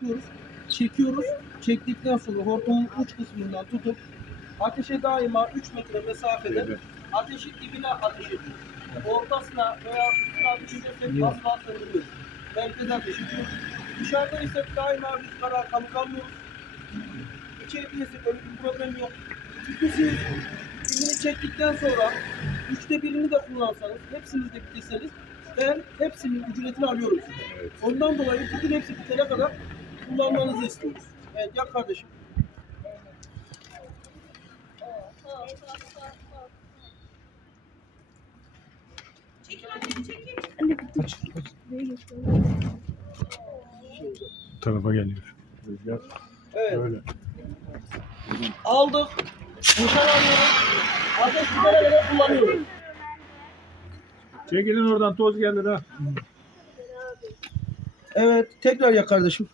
bekliyoruz. Çekiyoruz. Çektikten sonra hortumun uç kısmından tutup ateşe daima 3 metre mesafede Evet. ateşin dibine ateş ediyoruz. Ortasına veya üstüne ateş edersek asla söndürüyoruz. Merkeze ateş ediyoruz. Dışarıda ise daima biz karar kalı kalmıyoruz. İçerideysek öyle bir problem yok. Çünkü siz çektikten sonra üçte birini de kullansanız, hepsini de bitirseniz ben hepsinin ücretini alıyorum size. Ondan dolayı bütün hepsi bitene kadar kullanmanızı istiyoruz. Evet yak kardeşim. Bu tarafa geliyor. Rüzgar Evet. böyle. Aldık. Nişan alıyoruz. Ateş bitene kadar kullanıyoruz. Çekilin oradan toz gelir ha. Evet tekrar yak kardeşim.